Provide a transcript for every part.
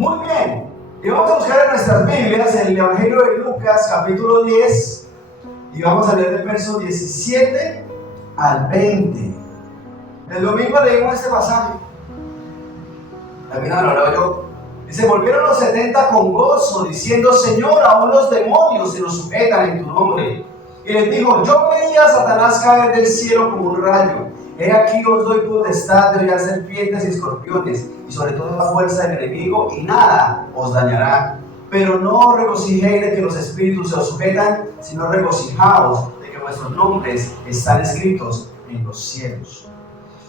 Muy bien. Y vamos a buscar en nuestras Biblias el Evangelio de Lucas, capítulo 10, y vamos a leer del verso 17 al 20. El domingo leímos este pasaje. Al final lo leo yo. Dice: volvieron los 70 con gozo, diciendo: Señor, aún los demonios se nos sujetan en tu nombre. Y les dijo: yo veía a Satanás caer del cielo como un rayo. He aquí os doy potestad de hollar serpientes y escorpiones, y sobre toda la fuerza del enemigo, y nada os dañará. Pero no os regocijéis de que los espíritus se os sujetan, sino regocijaos de que vuestros nombres están escritos en los cielos.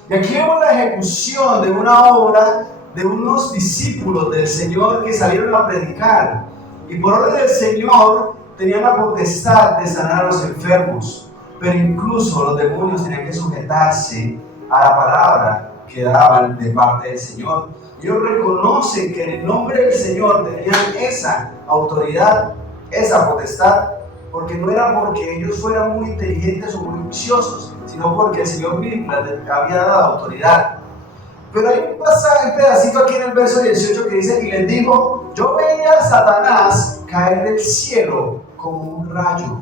Y aquí vemos la ejecución de una obra de unos discípulos del Señor que salieron a predicar. Y por orden del Señor tenían la potestad de sanar a los enfermos. Pero incluso los demonios tenían que sujetarse a la palabra que daban de parte del Señor. Ellos reconocen que en el nombre del Señor tenían esa autoridad, esa potestad, porque no era porque ellos fueran muy inteligentes o muy juiciosos, sino porque el Señor mismo les había dado autoridad. Pero hay un pasaje, un pedacito aquí en el verso 18 que dice: y les dijo: yo veía a Satanás caer del cielo como un rayo.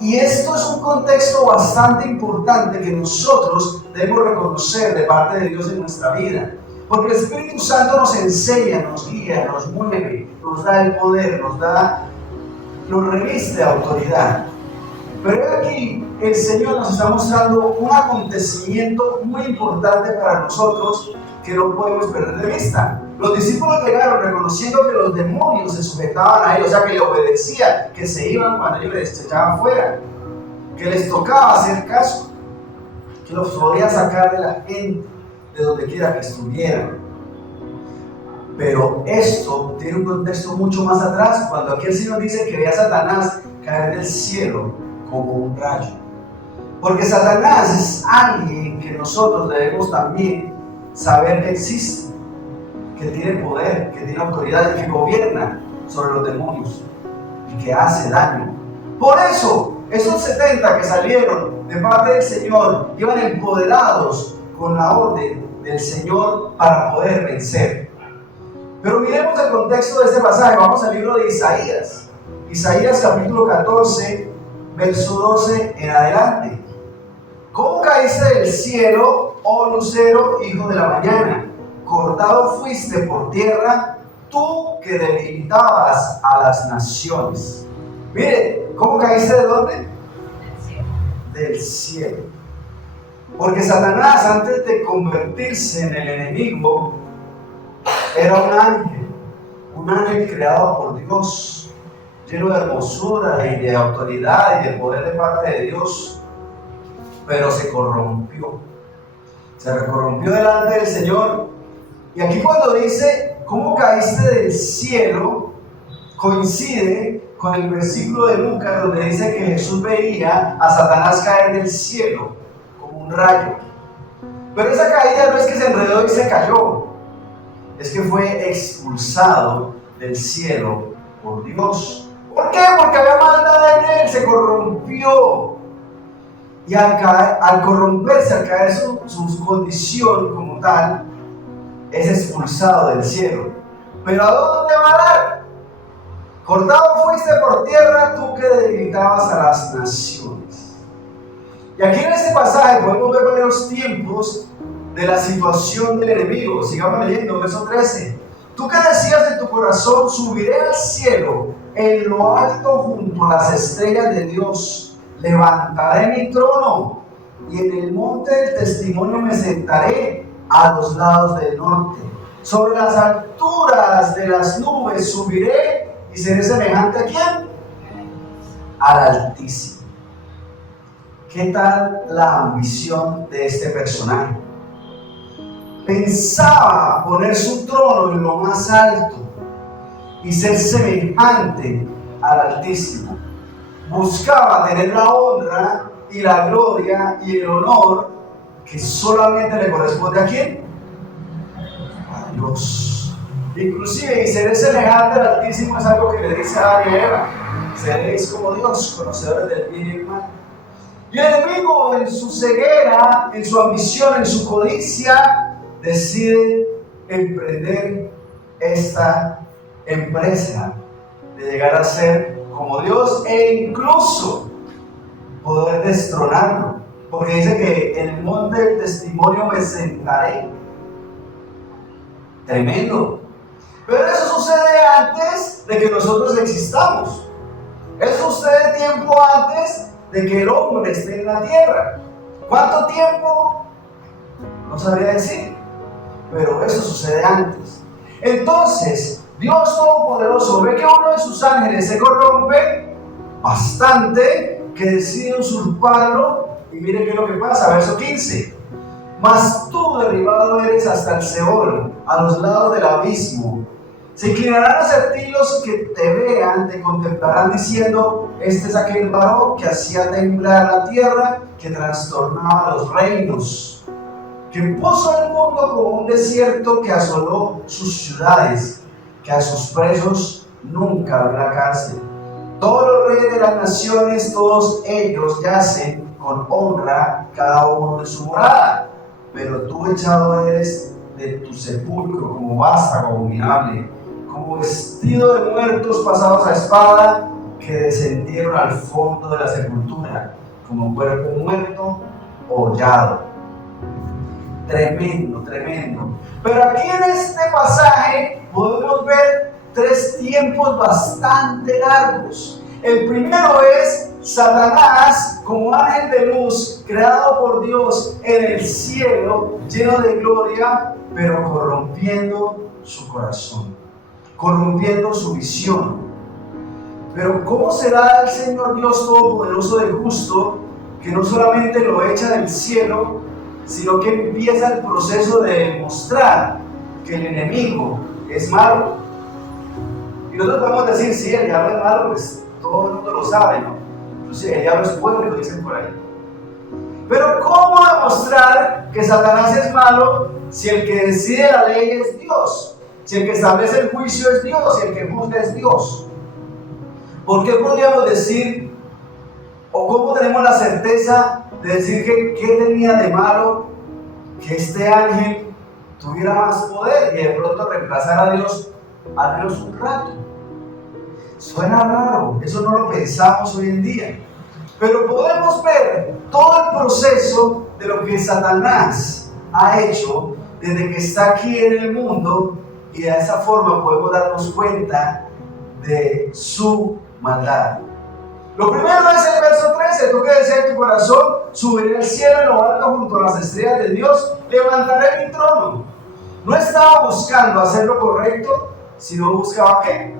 Y esto es un contexto bastante importante que nosotros debemos reconocer de parte de Dios en nuestra vida. Porque el Espíritu Santo nos enseña, nos guía, nos mueve, nos da el poder, nos reviste de autoridad. Pero aquí el Señor nos está mostrando un acontecimiento muy importante para nosotros que no podemos perder de vista. Los discípulos llegaron reconociendo que los demonios se sujetaban a ellos, o sea, que le obedecían, que se iban cuando ellos les echaban fuera, que les tocaba hacer caso, que los podía sacar de la gente, de donde quiera que estuvieran. Pero esto tiene un contexto mucho más atrás, cuando aquí el Señor dice que ve a Satanás caer del cielo como un rayo. Porque Satanás es alguien que nosotros debemos también saber que existe, que tiene poder, que tiene autoridad y que gobierna sobre los demonios y que hace daño. Por eso, esos 70 que salieron de parte del Señor iban empoderados con la orden del Señor para poder vencer. Pero miremos el contexto de este pasaje. Vamos al libro de Isaías. Isaías capítulo 14, verso 12 en adelante. ¿Cómo caíste del cielo, oh lucero, hijo de la mañana? Cortado fuiste por tierra, tú que debilitabas a las naciones. Mire, ¿cómo caíste de dónde? Del cielo. Del cielo. Porque Satanás, antes de convertirse en el enemigo, era un ángel creado por Dios, lleno de hermosura y de autoridad y de poder de parte de Dios, pero se corrompió. Se corrompió delante del Señor. Y aquí cuando dice, ¿cómo caíste del cielo?, coincide con el versículo de Lucas donde dice que Jesús veía a Satanás caer del cielo como un rayo. Pero esa caída no es que se enredó y se cayó, es que fue expulsado del cielo por Dios. ¿Por qué? Porque había maldad en él, se corrompió. Y al corromperse, al caer su condición como tal, es expulsado del cielo. ¿Pero a dónde va a dar? Cortado fuiste por tierra, tú que debilitabas a las naciones. Y aquí en este pasaje podemos ver varios tiempos de la situación del enemigo. Sigamos leyendo, verso 13. Tú que decías en tu corazón: subiré al cielo, en lo alto junto a las estrellas de Dios, levantaré mi trono, y en el monte del testimonio me sentaré a los lados del norte. Sobre las alturas de las nubes subiré y seré semejante ¿a quién? Al Altísimo. ¿Qué tal la ambición de este personaje? Pensaba poner su trono en lo más alto y ser semejante al Altísimo. Buscaba tener la honra y la gloria y el honor que solamente le corresponde ¿a quién? A Dios. Inclusive, y seré semejante al Altísimo es algo que le dice a Adán y Eva: seréis como Dios, conocedores del bien y el mal. Y el enemigo, en su ceguera, en su ambición, en su codicia, decide emprender esta empresa de llegar a ser como Dios e incluso poder destronarlo. Porque dice que en el monte del testimonio me sentaré. Tremendo. Pero eso sucede antes de que nosotros existamos. Eso sucede tiempo antes de que el hombre esté en la tierra. ¿Cuánto tiempo? No sabría decir. Pero eso sucede antes. Entonces, Dios Todopoderoso ve que uno de sus ángeles se corrompe bastante, que decide usurparlo. Y mire qué es lo que pasa, verso 15. Mas tú derribado eres hasta el Seol, a los lados del abismo. Se inclinarán hacia ti los que te vean, te contemplarán diciendo: este es aquel varón que hacía temblar la tierra, que trastornaba los reinos, que puso el mundo como un desierto, que asoló sus ciudades, que a sus presos nunca habrá cárcel. Todos los reyes de las naciones, todos ellos yacen con honra, cada uno de su morada. Pero tú echado eres de tu sepulcro como vástago abominable, como vestido de muertos pasados a espada, que descendieron al fondo de la sepultura, como cuerpo muerto, hollado. Tremendo, tremendo. Pero aquí en este pasaje podemos ver tres tiempos bastante largos. El primero es Satanás como ángel de luz, creado por Dios en el cielo, lleno de gloria, pero corrompiendo su corazón, corrompiendo su visión. Pero ¿cómo será el Señor Dios Todopoderoso del justo, que no solamente lo echa del cielo, sino que empieza el proceso de demostrar que el enemigo es malo? Y nosotros podemos decir: sí, el diablo es malo, pues todo el mundo lo sabe, ¿no? Entonces el diablo es bueno y lo dicen por ahí. Pero ¿cómo demostrar que Satanás es malo si el que decide la ley es Dios? Si el que establece el juicio es Dios, si el que juzga es Dios. ¿Por qué podríamos decir, o cómo tenemos la certeza de decir que qué tenía de malo que este ángel tuviera más poder y de pronto reemplazara a Dios al menos un rato? Suena raro, eso no lo pensamos hoy en día, pero podemos ver todo el proceso de lo que Satanás ha hecho desde que está aquí en el mundo, y de esa forma podemos darnos cuenta de su maldad. Lo primero es el verso 13: tú que deseas en tu corazón, subiré al cielo en lo alto junto a las estrellas de Dios, levantaré mi trono. No estaba buscando hacer lo correcto, sino buscaba ¿qué?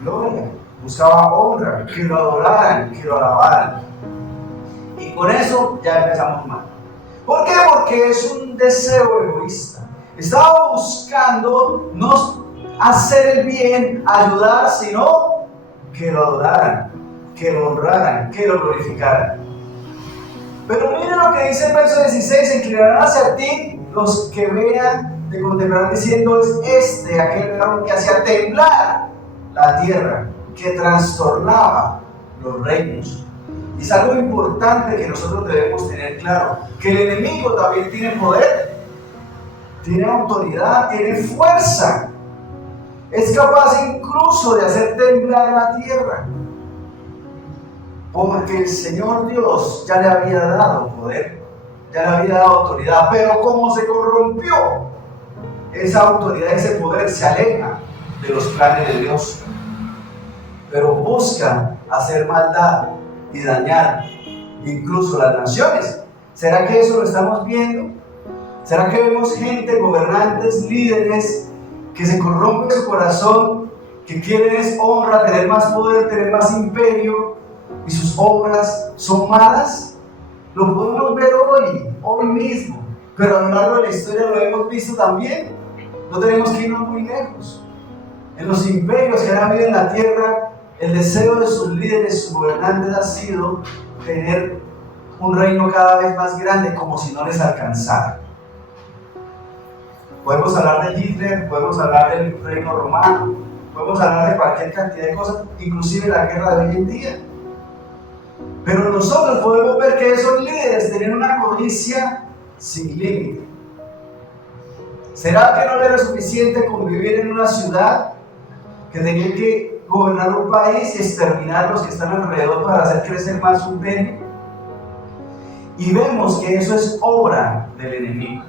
Gloria. Buscaba honra, que lo adoraran, que lo alabaran. Y con eso ya empezamos mal. ¿Por qué? Porque es un deseo egoísta. Estaba buscando no hacer el bien, ayudar, sino que lo adoraran, que lo honraran, que lo glorificaran. Pero miren lo que dice el verso 16: se inclinarán hacia ti los que vean, te contemplarán diciendo: es este aquel varón que hacía temblar la tierra, que trastornaba los reinos. Y es algo importante que nosotros debemos tener claro: que el enemigo también tiene poder, tiene autoridad, tiene fuerza. Es capaz incluso de hacer temblar la tierra, porque el Señor Dios ya le había dado poder, ya le había dado autoridad. Pero como se corrompió, esa autoridad, ese poder se aleja de los planes de Dios, pero busca hacer maldad y dañar incluso las naciones. ¿Será que eso lo estamos viendo? ¿Será que vemos gente, gobernantes, líderes, que se corrompe su corazón, que quieren es honra, tener más poder, tener más imperio, y sus obras son malas? Lo podemos ver hoy mismo, pero a lo largo de la historia lo hemos visto también. No tenemos que irnos muy lejos. En los imperios que han habido en la tierra, el deseo de sus líderes, sus gobernantes, ha sido tener un reino cada vez más grande, como si no les alcanzara. Podemos hablar de Hitler, podemos hablar del reino romano, podemos hablar de cualquier cantidad de cosas, inclusive la guerra de hoy en día. Pero nosotros podemos ver que esos líderes tenían una codicia sin límite. ¿Será que no le era suficiente convivir en una ciudad que tenía que gobernar un país y exterminar los que están alrededor para hacer crecer más su imperio? Y vemos que eso es obra del enemigo.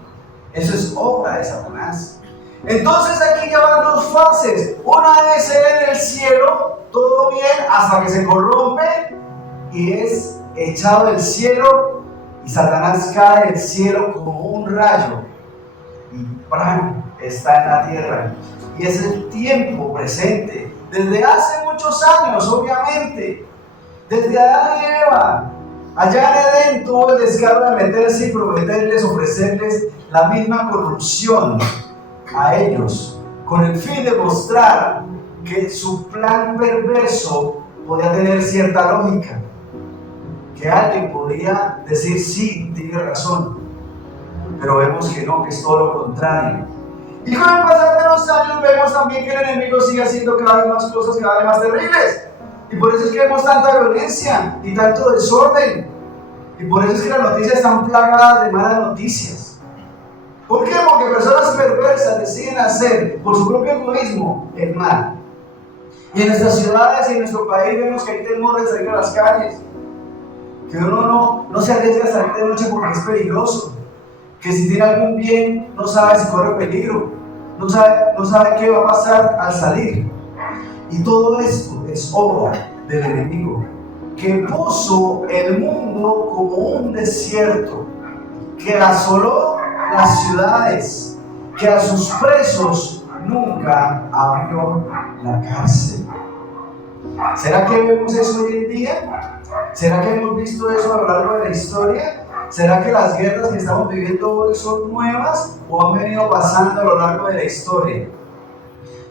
Eso es obra de Satanás. Entonces aquí ya van dos fases. Una es él en el cielo, todo bien, hasta que se corrompe y es echado del cielo y Satanás cae del cielo como un rayo y ¡pram!, está en la tierra. Y es el tiempo presente, desde hace muchos años, obviamente, desde Adán y Eva. Allá en Edén tuvo el descaro de meterse y prometerles, ofrecerles la misma corrupción a ellos, con el fin de mostrar que su plan perverso podía tener cierta lógica, que alguien podía decir sí, tiene razón, pero vemos que no, que es todo lo contrario. Y con el pasar de los años vemos también que el enemigo sigue haciendo cada vez más cosas, cada vez más terribles, y por eso es que vemos tanta violencia y tanto desorden, y por eso es que las noticias están plagadas de malas noticias. ¿Por qué? Porque personas perversas deciden hacer por su propio egoísmo el mal. Y en nuestras ciudades y en nuestro país vemos que hay temor de salir a las calles, que uno no se arriesga a salir de noche porque es peligroso, que si tiene algún bien no sabe si corre peligro, no sabe qué va a pasar al salir. Y todo esto es obra del enemigo, que puso el mundo como un desierto, que asoló las ciudades, que a sus presos nunca abrió la cárcel. ¿Será que vemos eso hoy en día? ¿Será que hemos visto eso a lo largo de la historia? ¿Será que las guerras que estamos viviendo hoy son nuevas o han venido pasando a lo largo de la historia?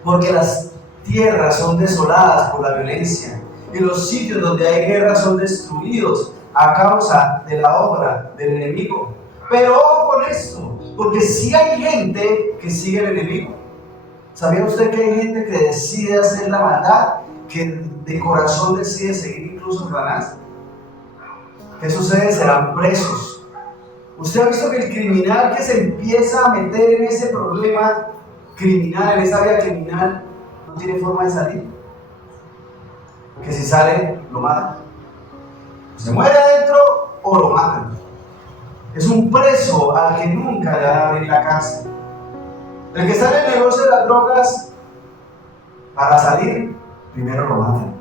Porque las tierras son desoladas por la violencia y los sitios donde hay guerra son destruidos a causa de la obra del enemigo. Pero ojo con esto, porque sí hay gente que sigue el enemigo. ¿Sabía usted que hay gente que decide hacer la maldad, que de corazón decide seguir incluso a Satanás? ¿Qué sucede? Serán presos. ¿Usted ha visto que el criminal que se empieza a meter en ese problema criminal, en esa área criminal, no tiene forma de salir? Que si sale, lo matan. Se muere adentro o lo matan. Es un preso al que nunca le van a abrir la cárcel. El que está en el negocio de las drogas, para salir, primero lo matan.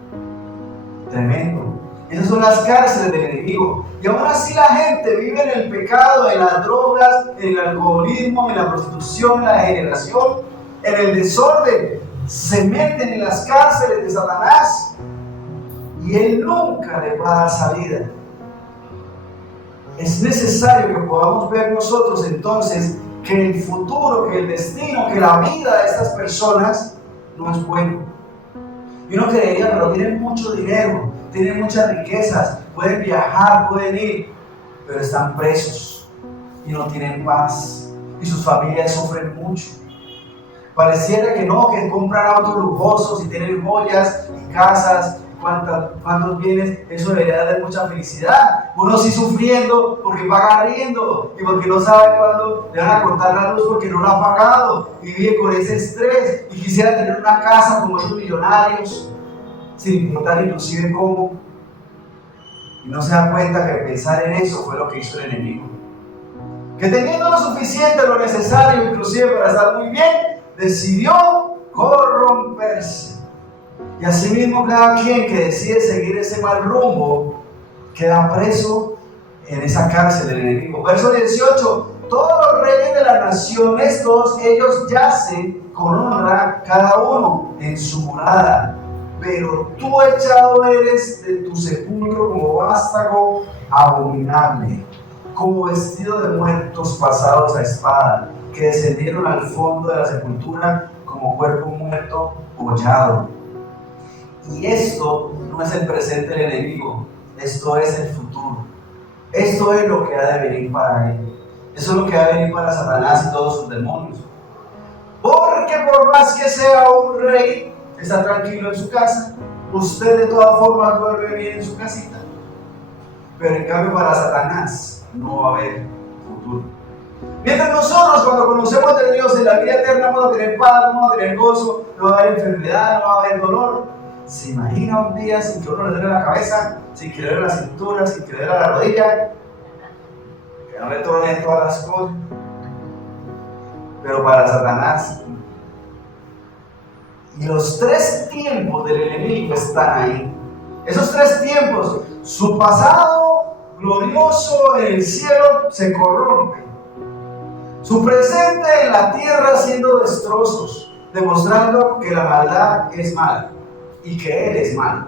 Tremendo. Esas son las cárceles del enemigo. Y aún así la gente vive en el pecado, en las drogas, en el alcoholismo, en la prostitución, en la degeneración, en el desorden. Se meten en las cárceles de Satanás y él nunca les va a dar salida. Es necesario que podamos ver nosotros entonces que el futuro, que el destino, que la vida de estas personas no es bueno. Y uno creería, pero tienen mucho dinero, tienen muchas riquezas, pueden viajar, pueden ir, pero están presos y no tienen paz y sus familias sufren mucho. Pareciera que no, que compran autos lujosos y tienen joyas y casas, cuántos bienes, eso debería darle mucha felicidad. Uno sí sufriendo porque paga arriendo y porque no sabe cuándo le van a cortar la luz porque no lo ha pagado y vive con ese estrés y quisiera tener una casa como esos millonarios, sin importar inclusive cómo, y no se da cuenta que pensar en eso fue lo que hizo el enemigo, que teniendo lo suficiente, lo necesario inclusive para estar muy bien, decidió corromperse. Y asimismo cada quien que decide seguir ese mal rumbo queda preso en esa cárcel del enemigo. Verso 18: todos los reyes de las naciones, todos ellos yacen con honra, cada uno en su morada. Pero tú echado eres de tu sepulcro como vástago abominable, como vestido de muertos pasados a espada, que descendieron al fondo de la sepultura como cuerpo muerto hollado. Y esto no es el presente del enemigo, esto es el futuro. Esto es lo que ha de venir para él. Eso es lo que ha de venir para Satanás y todos sus demonios. Porque por más que sea un rey, está tranquilo en su casa, usted de todas formas duerme bien en su casita. Pero en cambio para Satanás no va a haber futuro. Mientras nosotros, cuando conocemos de Dios en la vida eterna, vamos a tener paz, vamos a tener gozo, no va a haber enfermedad, no va a haber dolor. ¿Se imagina un día sin que uno le duele la cabeza, sin que le duele la cintura, sin que le duele la rodilla? Que no le truenen todas las cosas. Pero para Satanás, y los 3 tiempos del enemigo están ahí. Esos 3 tiempos, su pasado glorioso en el cielo se corrompe. Su presente en la tierra haciendo destrozos, demostrando que la maldad es mala y que él es malo.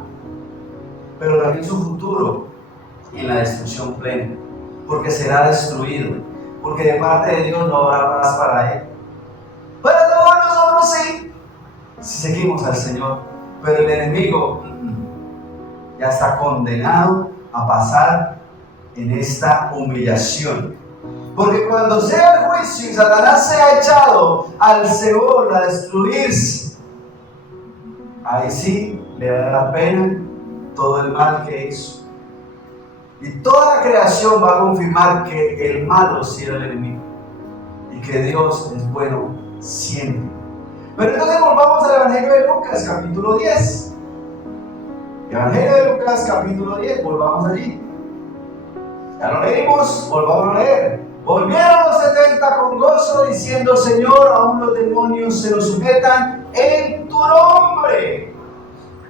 Pero también su futuro en la destrucción plena, porque será destruido, porque de parte de Dios no habrá paz para él. Para todos nosotros sí, si seguimos al Señor, pero el enemigo ya está condenado a pasar en esta humillación. Porque cuando sea el juicio y Satanás sea echado al Seol a destruirse, ahí sí le dará la pena todo el mal que hizo. Y toda la creación va a confirmar que el malo sí era el enemigo y que Dios es bueno siempre. Pero entonces volvamos al Evangelio de Lucas, capítulo 10. Evangelio de Lucas, capítulo 10, volvamos allí. Ya lo leímos, volvamos a leer. Volvieron los 70 con gozo, diciendo: Señor, aún los demonios se nos sujetan en tu nombre.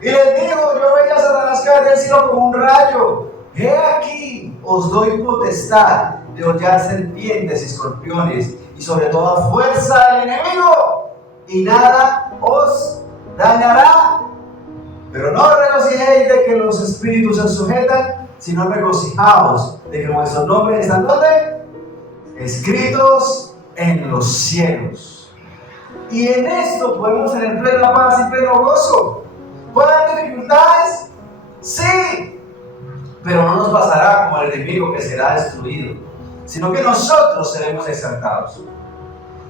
Y les dijo: yo veía a Satanás caer del cielo como un rayo. He aquí, os doy potestad de hollar serpientes y escorpiones, y sobre toda fuerza del enemigo, y nada os dañará. Pero no regocijéis de que los espíritus se sujetan, sino regocijaos de que vuestros nombres están ¿dónde? Escritos en los cielos. Y en esto podemos tener plena paz y pleno gozo. ¿Puede haber dificultades? Sí, pero no nos pasará como el enemigo que será destruido, sino que nosotros seremos exaltados.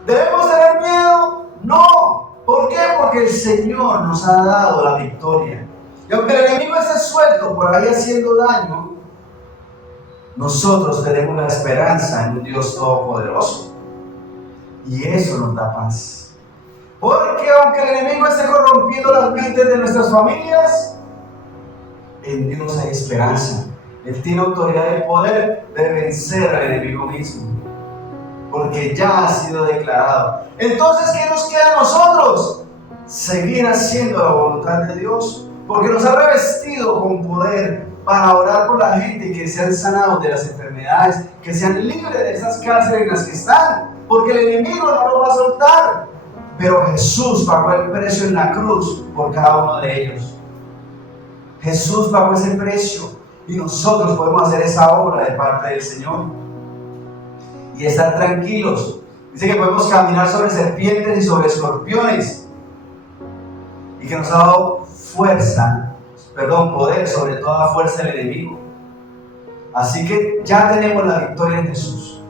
¿Debemos tener miedo? No. ¿Por qué? Porque el Señor nos ha dado la victoria. Y aunque el enemigo esté suelto por ahí haciendo daño, nosotros tenemos la esperanza en un Dios todopoderoso. Y eso nos da paz. Porque aunque el enemigo esté corrompiendo las mentes de nuestras familias, en Dios hay esperanza. Él tiene autoridad y poder de vencer al enemigo mismo, porque ya ha sido declarado. Entonces, ¿qué nos queda a nosotros? Seguir haciendo la voluntad de Dios, porque nos ha revestido con poder para orar por la gente y que sean sanados de las enfermedades, que sean libres de esas cárceles en las que están, porque el enemigo no lo va a soltar. Pero Jesús pagó el precio en la cruz por cada uno de ellos. Jesús pagó ese precio y nosotros podemos hacer esa obra de parte del Señor y estar tranquilos. Dice que podemos caminar sobre serpientes y sobre escorpiones, y que nos ha dado poder sobre toda fuerza del enemigo. Así que ya tenemos la victoria en Jesús.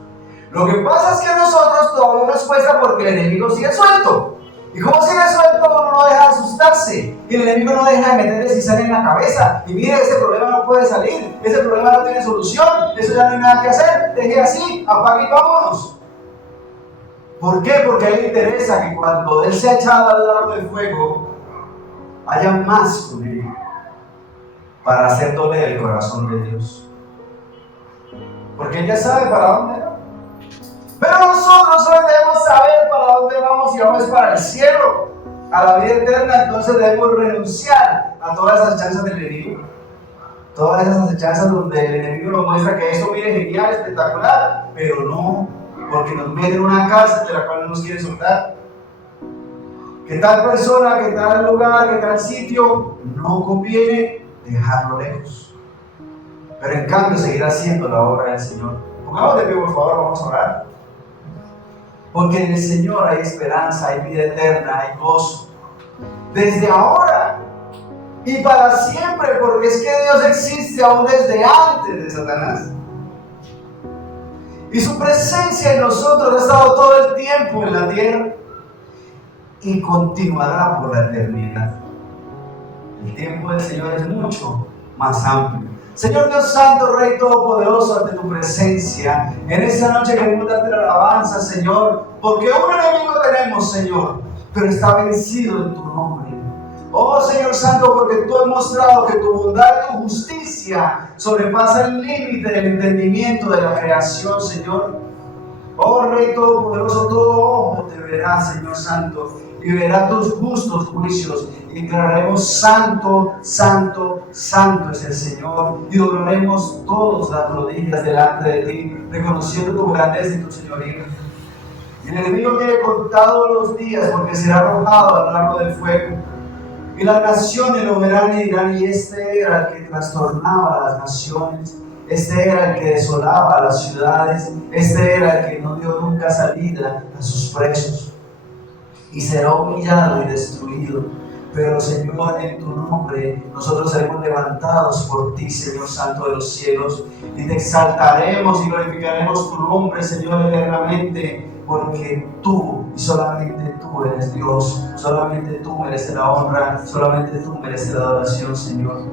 Lo que pasa es que a nosotros todavía nos cuesta porque el enemigo sigue suelto. Y como sigue suelto, uno no deja de asustarse. Y el enemigo no deja de meterle cizaña en la cabeza. Y mire, ese problema no puede salir. Ese problema no tiene solución. Eso ya no hay nada que hacer. Deje así, apague y vámonos. ¿Por qué? Porque a él le interesa que cuando él se ha echado al lado del fuego, haya más con él para hacer doler el corazón de Dios. Porque él ya sabe para dónde va. Pero nosotros solo debemos saber para dónde vamos, y vamos para el cielo, a la vida eterna. Entonces debemos renunciar a todas esas chanzas del enemigo. Todas esas chanzas donde el enemigo nos muestra que esto viene genial, espectacular, pero no, porque nos mete en una cárcel de la cual no nos quiere soltar. Que tal persona, que tal lugar, que tal sitio, no conviene dejarlo lejos. Pero en cambio seguir haciendo la obra del Señor. Pongamos de pie, por favor, vamos a orar. Porque en el Señor hay esperanza, hay vida eterna, hay gozo. Desde ahora y para siempre, porque es que Dios existe aún desde antes de Satanás. Y su presencia en nosotros ha estado todo el tiempo en la tierra y continuará por la eternidad. El tiempo del Señor es mucho más amplio. Señor Dios Santo, Rey Todopoderoso, ante tu presencia, en esta noche queremos darte la alabanza, Señor, porque un enemigo tenemos, Señor, pero está vencido en tu nombre. Oh Señor Santo, porque tú has mostrado que tu bondad y tu justicia sobrepasa el límite del entendimiento de la creación, Señor. Oh Rey Todopoderoso, todo ojo te verá, Señor Santo, y verá tus justos juicios, y declararemos santo, santo, santo es el Señor, y doblaremos todas las rodillas delante de ti, reconociendo tu grandeza y tu señorío. Y el enemigo quiere contados los días, porque será arrojado al lago del fuego. Y las naciones lo verán y dirán, y este era el que trastornaba a las naciones, este era el que desolaba las ciudades, este era el que no dio nunca salida a sus presos. Y será humillado y destruido. Pero Señor, en tu nombre nosotros seremos levantados por ti, Señor Santo de los cielos, y te exaltaremos y glorificaremos tu nombre, Señor, eternamente, porque tú y solamente tú eres Dios, solamente tú mereces la honra, solamente tú mereces la adoración, Señor.